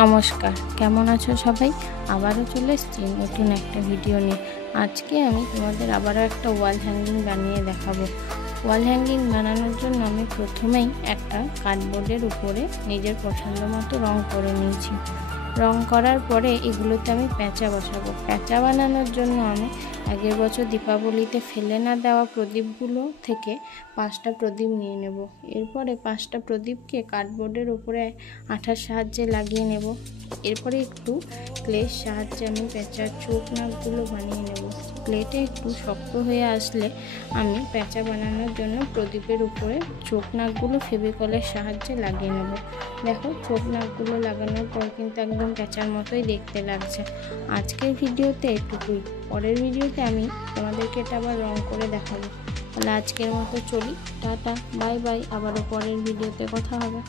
নমস্কার, কেমন আছো সবাই? আবারও চলে এসেছি নতুন একটা ভিডিও নিয়ে। আজকে আমি তোমাদের আবারও একটা ওয়াল হ্যাঙ্গিং বানিয়ে দেখাবো। ওয়াল হ্যাঙ্গিং বানানোর জন্য আমি প্রথমেই একটা কার্ডবোর্ডের উপরে নিজের পছন্দ মতো রং করে নিয়েছি। রং করার পরে এগুলোতে আমি প্যাঁচা বসাবো। প্যাঁচা বানানোর জন্য আমি আগের বছর দীপাবলিতে ফেলে না দেওয়া প্রদীপগুলো থেকে 5টা প্রদীপ নিয়ে নেব। এরপরে 5টা প্রদীপকে কার্ডবোর্ডের উপরে আঠার সাহায্যে লাগিয়ে নেব। এরপরে একটু ক্লের সাহায্যে আমি প্যাঁচার চোখ নাকগুলো বানিয়ে নেব। ক্লেটা একটু শক্ত হয়ে আসলে আমি প্যাঁচা বানানোর জন্য প্রদীপের উপরে চোখ নাকগুলো ফেভিকলের সাহায্যে লাগিয়ে নেব। দেখো, চোখ নাকগুলো লাগানোর পর কিন্তু একদম প্যাঁচার মতোই দেখতে লাগছে। আজকের ভিডিওতে এটুকুই। পরের ভিডিওতে আমি তোমাদেরকে এটা আবার রং করে দেখাবো। তাহলে আজকের মতো চলি, টাটা, বাই বাই। আবারও পরের ভিডিওতে কথা হবে।